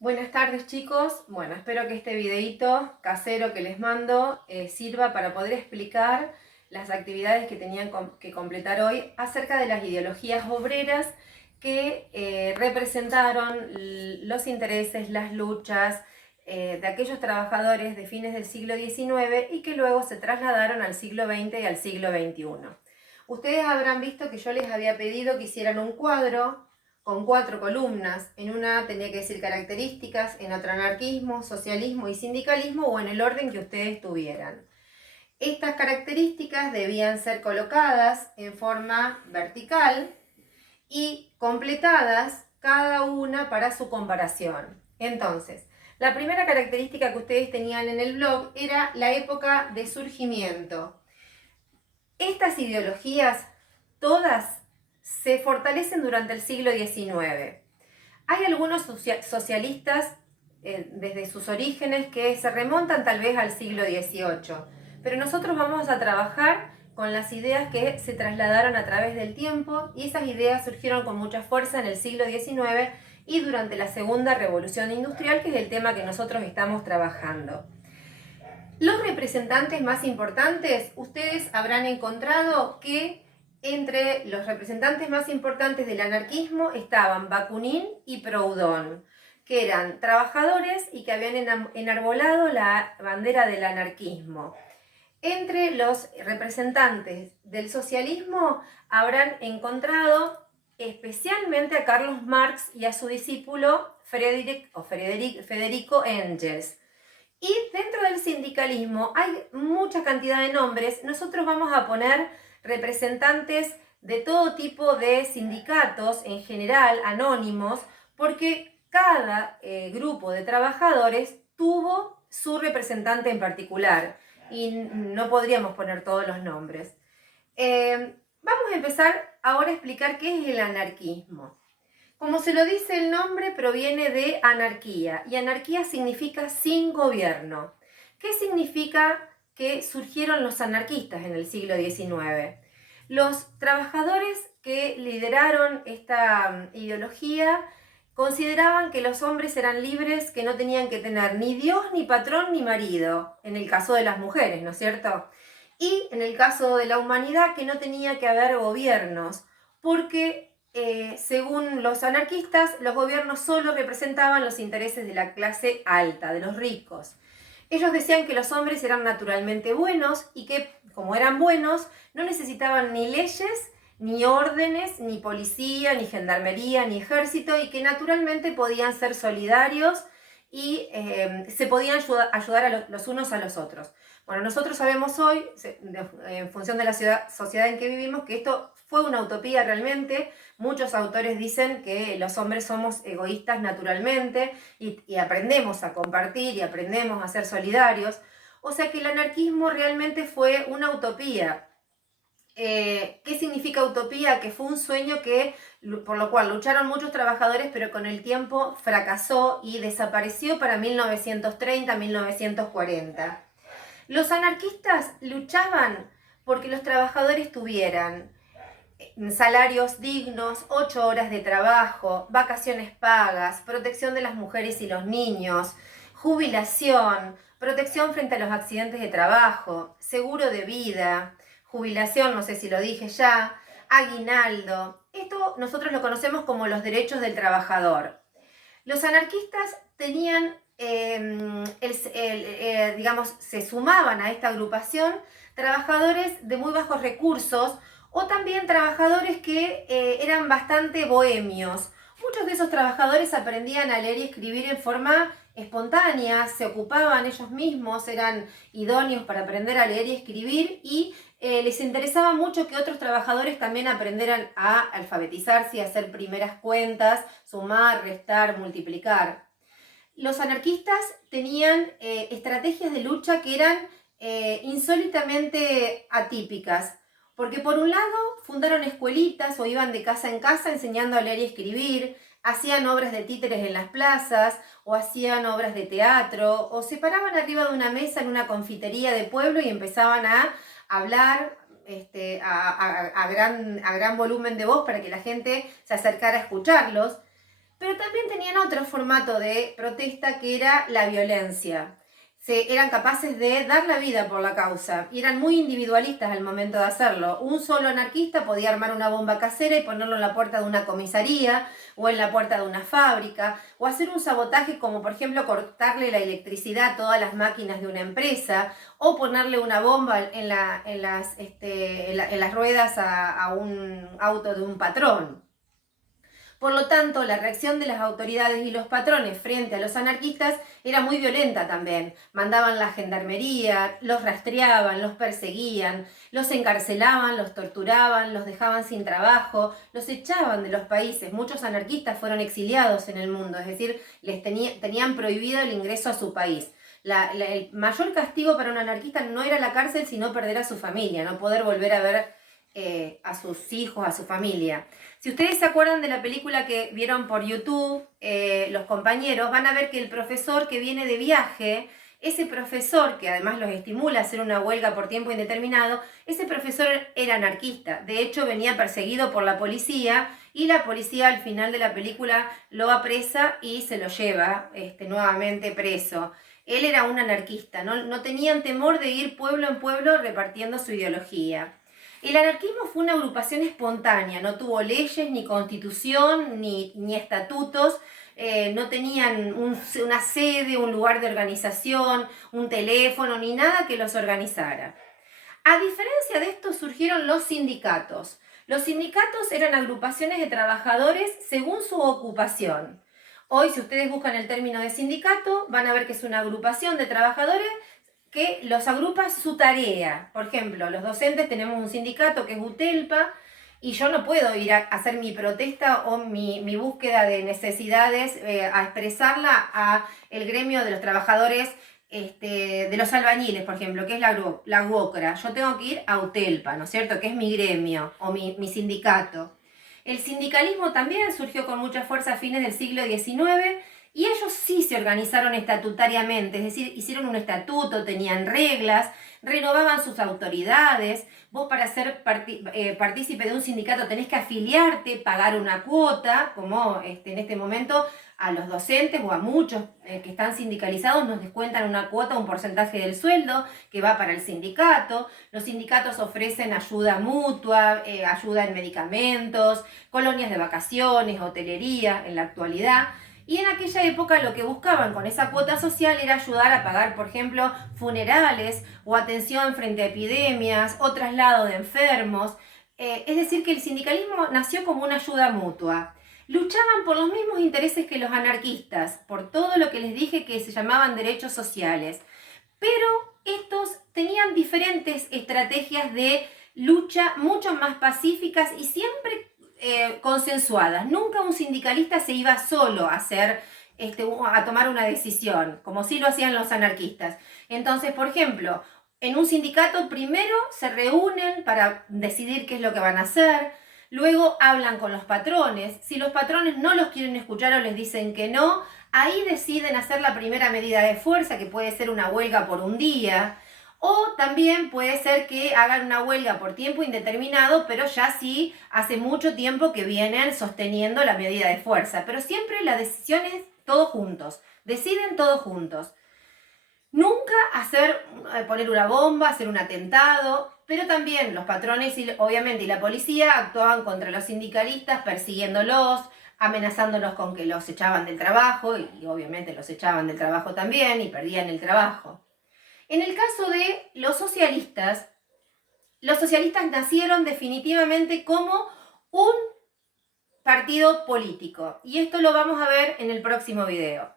Buenas tardes, chicos. Bueno, espero que este videíto casero que les mando sirva para poder explicar las actividades que tenían que completar hoy acerca de las ideologías obreras que representaron los intereses, las luchas de aquellos trabajadores de fines del siglo XIX y que luego se trasladaron al siglo XX y al siglo XXI. Ustedes habrán visto que yo les había pedido que hicieran un cuadro con 4 columnas. En una tenía que decir características, en otra anarquismo, socialismo y sindicalismo, o en el orden que ustedes tuvieran. Estas características debían ser colocadas en forma vertical y completadas cada una para su comparación. Entonces, la primera característica que ustedes tenían en el blog era la época de surgimiento. Estas ideologías, todas, se fortalecen durante el siglo XIX. Hay algunos socialistas desde sus orígenes que se remontan tal vez al siglo XVIII, pero nosotros vamos a trabajar con las ideas que se trasladaron a través del tiempo, y esas ideas surgieron con mucha fuerza en el siglo XIX y durante la Segunda Revolución Industrial, que es el tema que nosotros estamos trabajando. Los representantes más importantes, ustedes habrán encontrado que entre los representantes más importantes del anarquismo estaban Bakunin y Proudhon, que eran trabajadores y que habían enarbolado la bandera del anarquismo. Entre los representantes del socialismo habrán encontrado especialmente a Carlos Marx y a su discípulo Federico Engels. Y dentro del sindicalismo hay mucha cantidad de nombres. Nosotros vamos a poner representantes de todo tipo de sindicatos, en general anónimos, porque cada grupo de trabajadores tuvo su representante en particular y no podríamos poner todos los nombres. Vamos a empezar ahora a explicar qué es el anarquismo. Como se lo dice el nombre, proviene de anarquía, y anarquía significa sin gobierno. ¿Qué significa que surgieron los anarquistas en el siglo XIX? Los trabajadores que lideraron esta ideología consideraban que los hombres eran libres, que no tenían que tener ni Dios, ni patrón, ni marido, en el caso de las mujeres, ¿no es cierto? Y en el caso de la humanidad, que no tenía que haber gobiernos, porque según los anarquistas, los gobiernos solo representaban los intereses de la clase alta, de los ricos. Ellos decían que los hombres eran naturalmente buenos y que, como eran buenos, no necesitaban ni leyes, ni órdenes, ni policía, ni gendarmería, ni ejército, y que naturalmente podían ser solidarios y se podían ayudar a los unos a los otros. Bueno, nosotros sabemos hoy, en función de la sociedad en que vivimos, que esto fue una utopía realmente. Muchos autores dicen que los hombres somos egoístas naturalmente y aprendemos a compartir y aprendemos a ser solidarios. O sea que el anarquismo realmente fue una utopía. ¿Qué significa utopía? Que fue un sueño por lo cual lucharon muchos trabajadores, pero con el tiempo fracasó y desapareció para 1930, 1940. Los anarquistas luchaban porque los trabajadores tuvieran salarios dignos, 8 horas de trabajo, vacaciones pagas, protección de las mujeres y los niños, jubilación, protección frente a los accidentes de trabajo, seguro de vida, jubilación, no sé si lo dije ya, aguinaldo. Esto nosotros lo conocemos como los derechos del trabajador. Los anarquistas tenían, digamos, se sumaban a esta agrupación trabajadores de muy bajos recursos o también trabajadores que eran bastante bohemios. Muchos de esos trabajadores aprendían a leer y escribir en forma espontánea, se ocupaban ellos mismos, eran idóneos para aprender a leer y escribir, y les interesaba mucho que otros trabajadores también aprendieran a alfabetizarse y a hacer primeras cuentas, sumar, restar, multiplicar. Los anarquistas tenían estrategias de lucha que eran insólitamente atípicas, porque por un lado fundaron escuelitas o iban de casa en casa enseñando a leer y escribir, hacían obras de títeres en las plazas o hacían obras de teatro, o se paraban arriba de una mesa en una confitería de pueblo y empezaban a hablar a gran volumen de voz para que la gente se acercara a escucharlos. pero también tenían otro formato de protesta que era la violencia. Eran capaces de dar la vida por la causa y eran muy individualistas al momento de hacerlo. Un solo anarquista podía armar una bomba casera y ponerlo en la puerta de una comisaría o en la puerta de una fábrica, o hacer un sabotaje como por ejemplo cortarle la electricidad a todas las máquinas de una empresa, o ponerle una bomba en las ruedas a un auto de un patrón. Por lo tanto, la reacción de las autoridades y los patrones frente a los anarquistas era muy violenta también. Mandaban la gendarmería, los rastreaban, los perseguían, los encarcelaban, los torturaban, los dejaban sin trabajo, los echaban de los países. Muchos anarquistas fueron exiliados en el mundo, es decir, tenían prohibido el ingreso a su país. El mayor castigo para un anarquista no era la cárcel, sino perder a su familia, no poder volver a ver a sus hijos, a su familia. Si ustedes se acuerdan de la película que vieron por YouTube, los compañeros, van a ver que el profesor que viene de viaje, ese profesor que además los estimula a hacer una huelga por tiempo indeterminado, ese profesor era anarquista. De hecho, venía perseguido por la policía y la policía al final de la película lo apresa y se lo lleva nuevamente preso. Él era un anarquista, no tenían temor de ir pueblo en pueblo repartiendo su ideología. El anarquismo fue una agrupación espontánea, no tuvo leyes, ni constitución, ni estatutos, no tenían una sede, un lugar de organización, un teléfono, ni nada que los organizara. A diferencia de esto surgieron los sindicatos. Los sindicatos eran agrupaciones de trabajadores según su ocupación. Hoy, si ustedes buscan el término de sindicato, van a ver que es una agrupación de trabajadores que los agrupa su tarea. Por ejemplo, los docentes tenemos un sindicato que es UTELPA y yo no puedo ir a hacer mi protesta o mi búsqueda de necesidades, a expresarla a el gremio de los trabajadores, de los albañiles, por ejemplo, que es la UOCRA. Yo tengo que ir a UTELPA, ¿no es cierto?, que es mi gremio o mi sindicato. El sindicalismo también surgió con mucha fuerza a fines del siglo XIX, y ellos sí se organizaron estatutariamente, es decir, hicieron un estatuto, tenían reglas, renovaban sus autoridades. Vos, para ser partícipe de un sindicato, tenés que afiliarte, pagar una cuota, como en este momento a los docentes o a muchos que están sindicalizados nos descuentan una cuota, un porcentaje del sueldo que va para el sindicato. Los sindicatos ofrecen ayuda mutua, ayuda en medicamentos, colonias de vacaciones, hotelería en la actualidad. Y en aquella época lo que buscaban con esa cuota social era ayudar a pagar, por ejemplo, funerales o atención frente a epidemias o traslado de enfermos. Es decir, que el sindicalismo nació como una ayuda mutua. Luchaban por los mismos intereses que los anarquistas, por todo lo que les dije que se llamaban derechos sociales. Pero estos tenían diferentes estrategias de lucha mucho más pacíficas y siempre consensuadas. Nunca un sindicalista se iba solo a hacer, a tomar una decisión, como sí lo hacían los anarquistas. Entonces, por ejemplo, en un sindicato primero se reúnen para decidir qué es lo que van a hacer, luego hablan con los patrones. Si los patrones no los quieren escuchar o les dicen que no, ahí deciden hacer la primera medida de fuerza, que puede ser una huelga por un día. O también puede ser que hagan una huelga por tiempo indeterminado, pero ya sí hace mucho tiempo que vienen sosteniendo la medida de fuerza. Pero siempre la decisión es todos juntos, deciden todos juntos. Nunca poner una bomba, hacer un atentado, pero también los patrones obviamente y la policía actuaban contra los sindicalistas persiguiéndolos, amenazándolos con que los echaban del trabajo y obviamente los echaban del trabajo también y perdían el trabajo. En el caso de los socialistas nacieron definitivamente como un partido político. Y esto lo vamos a ver en el próximo video.